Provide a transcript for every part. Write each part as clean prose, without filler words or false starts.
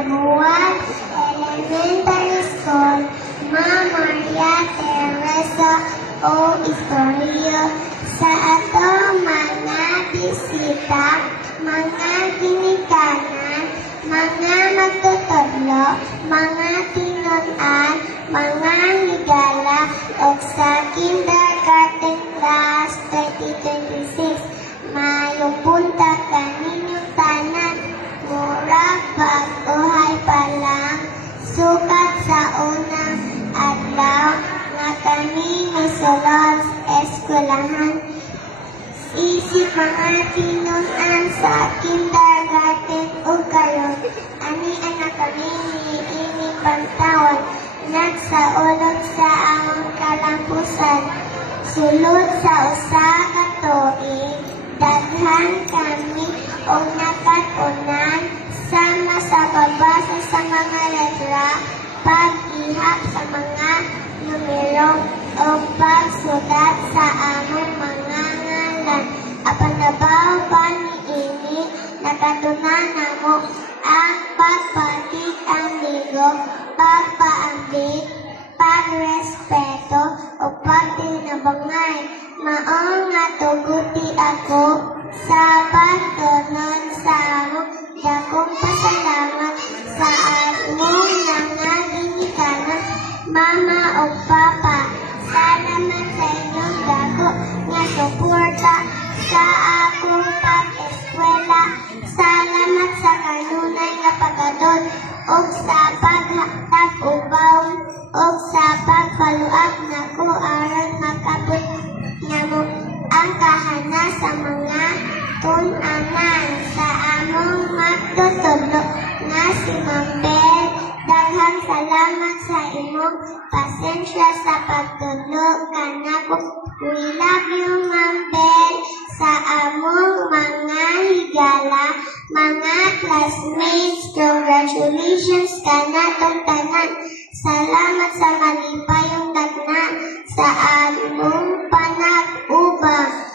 Nabuwal Elementary School, Ma'am Maria Teresa O. Istorio, sa ato mga bisita, mga ginikanan, mga magtutudlo, mga tinunan, mga higala, o sa kindergarten class 2026. Mayong punta kaninyong tanan, murag pag-uhay pa lang, sukat sa unang adlaw, nga kami misulod eskwelahan. Isip mga tinunan sa kindergarten o karon, ani anak kami niini pagtawag, nagsaulog sa among kalampusan, sulod sa usa ka tuig, daghan kami o nakatunan, sama sa pagbasa sa mga letra, pag-ihap sa mga numero, o pagsulat sa among mga ngalan. Apan nabaw pa niini, nakatunan namo ang pagpatik ang ligo, pagpaambit, pagrespeto, o pagtinabangay. Maong nga tuguti ako sa pagtunon sa among dakong pasalamat sa among mga ginikanan, Mama o Papa. Salamat sa inyong dako nga suporta sa akong pag-eskwela. Salamat sa kanunay nga pagkadot o sa paghatag ubaw o sa pagpaluag nako aron makabot namo ang kahana sa mga tun-anan sa among magtutudlo nga si Ma'am Bel. Daghang salamat sa imong pasensya sa pagtudlo kanako. We love you, Ma'am Bel. Sa among mga higala, mga classmates, congratulations kanatong tanan. Salamat sa malipayong tagna sa among panag-ubang.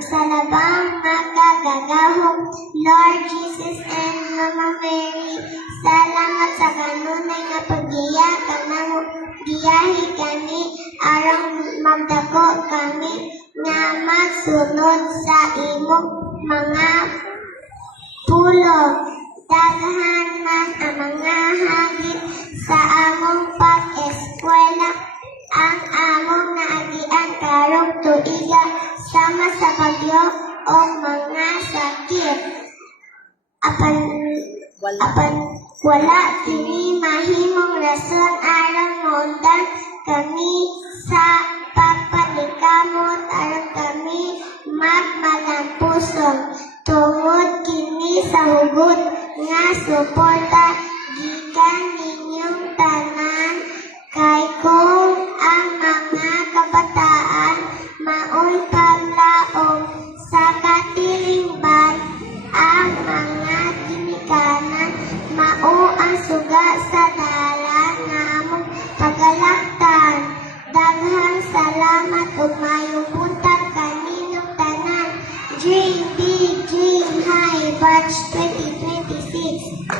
Sa labang makagagahong Lord Jesus and Mama Mary, salamat sa kanunay nga paggiya kanang giyahi kami aron magdako kami nga magsunod sa imong mga pulong. Daghan man ang mga hagit sa among pag-eskwela, ang among naagian karong tuiga sama sa bagyo o mga sakit. Apan wala kini mahimong rason aron maundan kami sa pagpalikamot aron kami magmalampusong. Tungod kini sa hugot nga suporta gikan ninyong tanan, kay kung ang mga kabataan maoy paglaom sa katilingban, ang mga ginikanan mao ang suga sa dalan nga among pagalaktan. Daghang salamat ug mayong buntag kaninyong tanan. Dream Big, Dream High, Batch 2026.